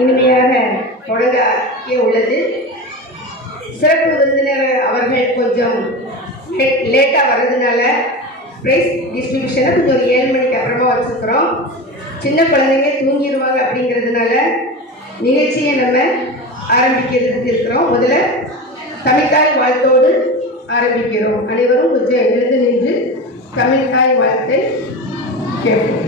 இனிமையாக தொடங்க உள்ளது. சிறப்பு விருந்தினர் அவர்கள் கொஞ்சம் லேட்டாக வர்றதுனால ப்ரைஸ் டிஸ்ட்ரிபியூஷனை கொஞ்சம் 7 மணிக்கு அப்புறமா வச்சுருக்குறோம். சின்ன குழந்தைங்க தூங்கிடுவாங்க அப்படிங்கிறதுனால நிகழ்ச்சியை நம்ம ஆரம்பிக்கிறதுக்கு இருக்கிறோம். முதல்ல தமிழ்தாய் வாழ்த்தோடு ஆரம்பிக்கிறோம். அனைவரும் கொஞ்சம் எழுந்து நின்று தமிழ்தாய் வாழ்த்தை கேட்போம்.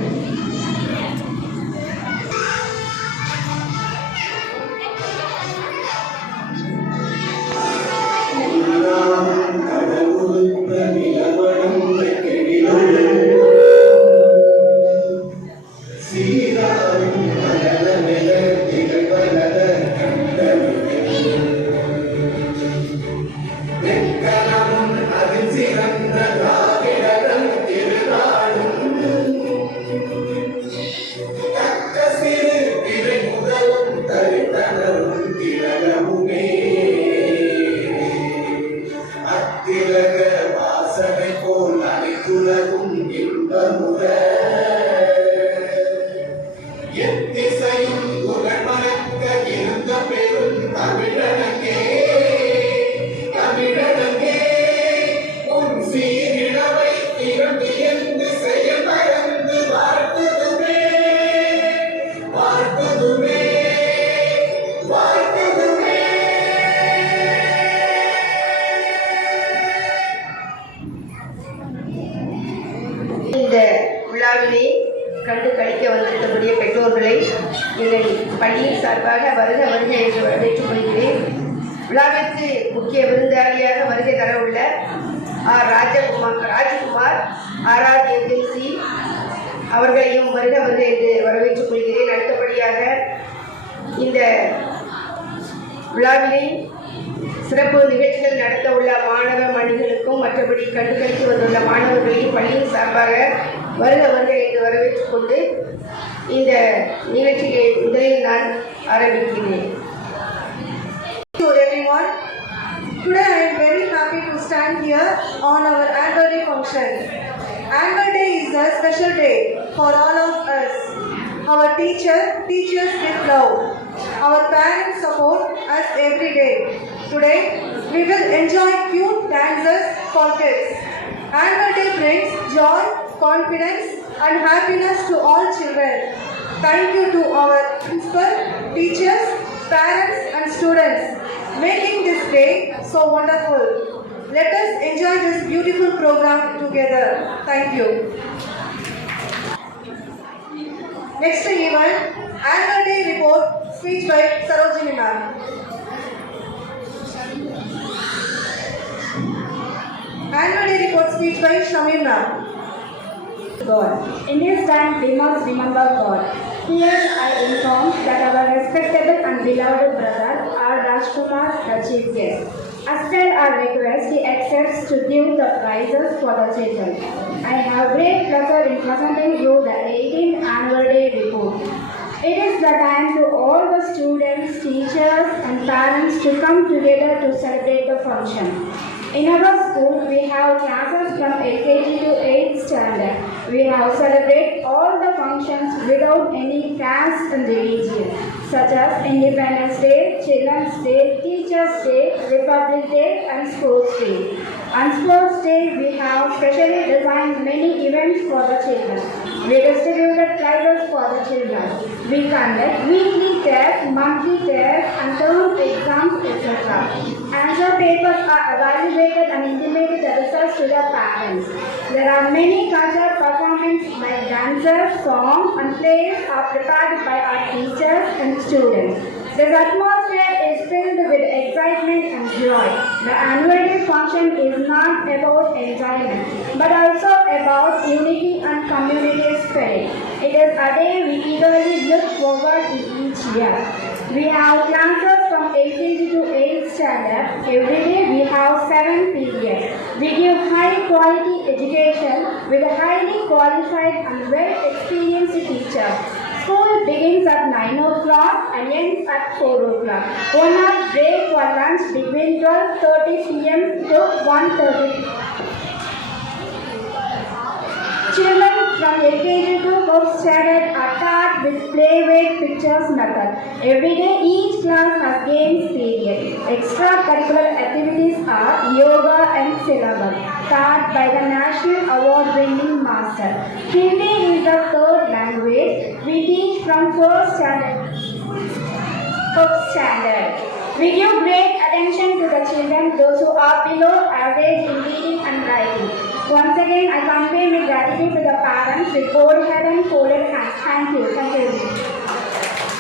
கண்டு கழிக்க வந்திருக்கக்கூடிய பெற்றோர்களை எங்கள் பள்ளியின் சார்பாக வருக வருக என்று வரவேற்றுக் கொள்கிறேன். விழாவிற்கு முக்கிய விருந்தாளியாக வருகை தர உள்ள ராஜகுமார் RRMC அவர்களையும் வருக வருக என்று வரவேற்றுக் கொள்கிறேன். அடுத்தபடியாக இந்த விழாவிலே சிறப்பு நிகழ்ச்சிகள் நடத்த உள்ள மாணவ மணிகளுக்கும் மற்றபடி கண்டுகளித்து வந்துள்ள மாணவர்களையும் பள்ளியின் சார்பாக வருக வருக என்று வரவேற்றுக் கொண்டு இந்த நிகழ்ச்சியை முதலில் நான் ஆரம்பிக்கிறேன். Everyone, today I am very happy to stand here on our annual day function. Annual day is a special day for all of us. Our teachers with love. Our parents support us every day. Today, we will enjoy cute dances for kids. Annual day brings joy, confidence and happiness to all children. Thank you to our principal, teachers, parents and students making this day so wonderful. Let us enjoy this beautiful program together. Thank you. Next event, annual day report speech by Sarojini ma'am. Annual day report speech by Shamir ma'am. God. In this time, we must remember God. Here I inform that our respectable and beloved brother, R. Rajkumar, the chief guest. As per our request, he accepts to give the prizes for the children. I have great pleasure in presenting you the 18th annual day report. It is the time to all the students, teachers and parents to come together to celebrate the function. In our school, we have classes from LKG to 8th standard. We have celebrated all the functions without any caste and religion, such as Independence Day, Children's Day, Teachers Day, Republic Day and Sports Day. On Sports Day, we have specially designed many events for the children. We distributed prizes for the children. We conduct weekly tests, monthly tests and term exams, etc. Answer papers are evaluated and intimated the results to the parents. There are many cultural performances like dances, songs and plays are prepared by our teachers and students. This atmosphere is filled with excitement and joy. The annual day function is not about enjoyment, but also about unity and community spirit. It is a day we eagerly look forward to each year. We have classes from LKG to 8th standard. Every day we have 7 periods. We give high quality education with a highly qualified and well experienced teacher. School begins at 9 o'clock and ends at 4 o'clock. 1 hour break for lunch between 12:30 p.m. to 1:30. Children from LKG to 4th standard are taught with play-weight pictures method. Every day, each class has games period. Extracurricular activities are yoga and syllabus, taught by the National Award-winning master. Hindi is the third language. We teach from 1st standard. We give great attention to the children, those who are below average in reading and writing. Once again, I convey my gratitude to the parents with bowed head and folded hands. Thank you. Thank you.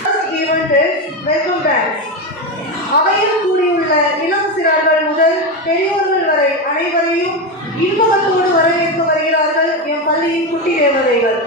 First event is welcome dance. அவையில் கூடியுள்ள இளம் சிறார்கள் முதல் பெரியோர்கள் வரை அனைவரையும் இன்பத்தோடு வரவேற்க வருகிறார்கள் என் பள்ளியின் குட்டி தேவதைகள்.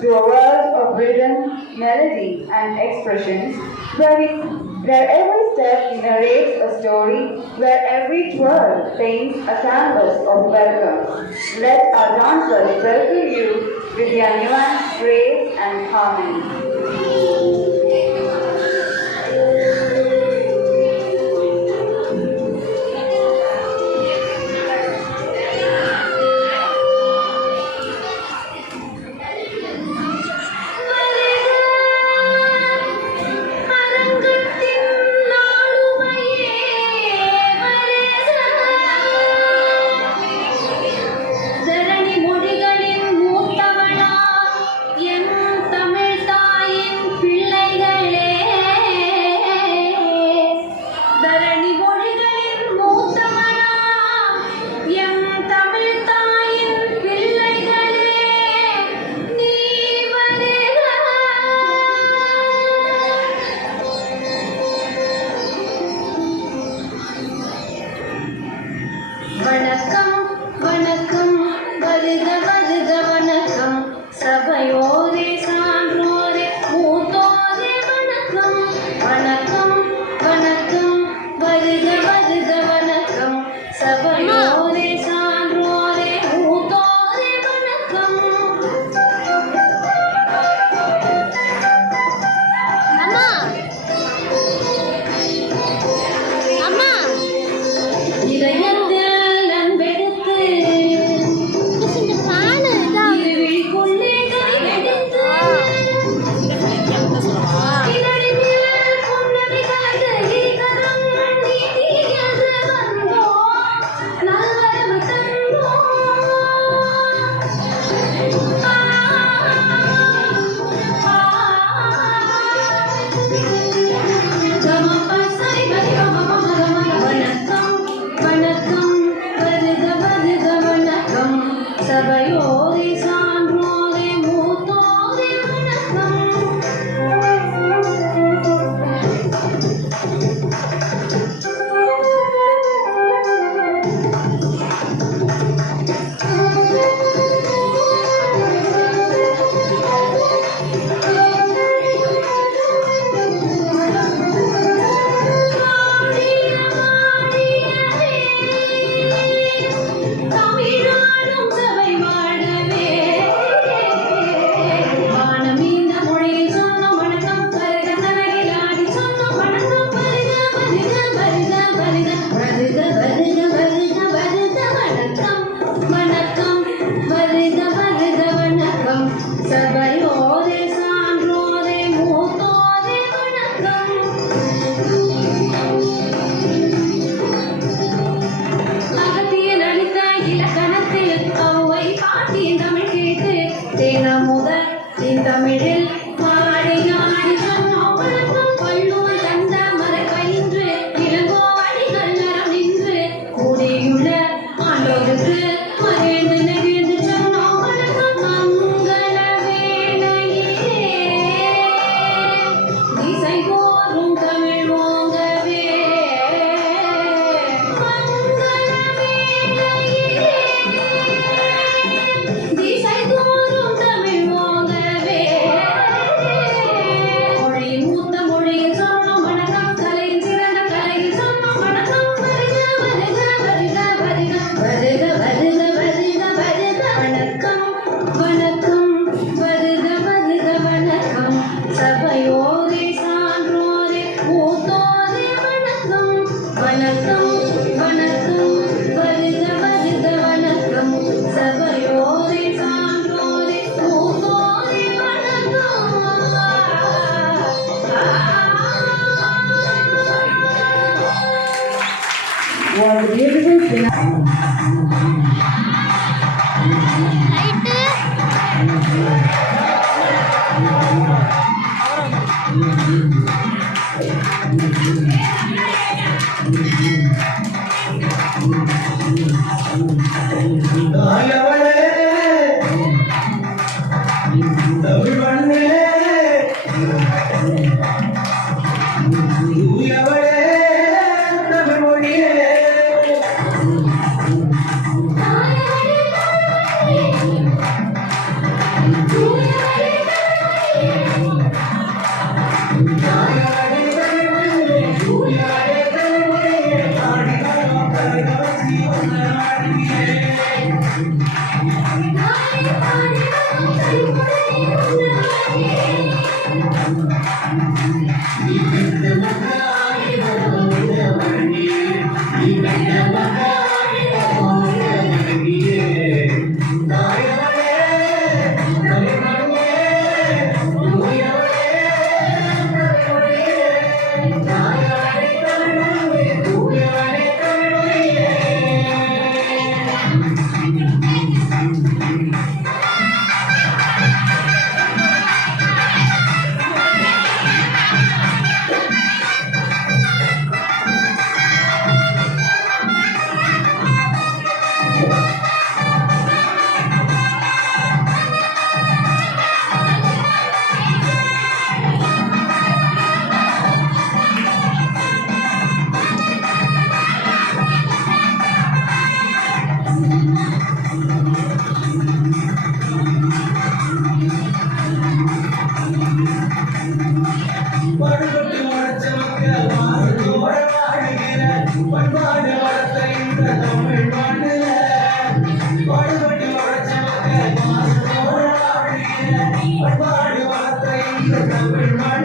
To a world of rhythm, melody, and expressions, where every step narrates a story, where every twirl paints a canvas of welcome. Let our dancers welcome you with their nuance, grace, and harmony. பாடுபட்டு முளைச்ச மக்கள் மாசத்தோட வாழ்கிற பண்பாடு வளர்த்த இந்த தமிழ் மண்ணுல பாடுபட்டு முளைச்ச மக்கள் மாசத்தோட வாழ்கிற பண்பாடு வளர்த்த இந்த தமிழ் மண்ணுல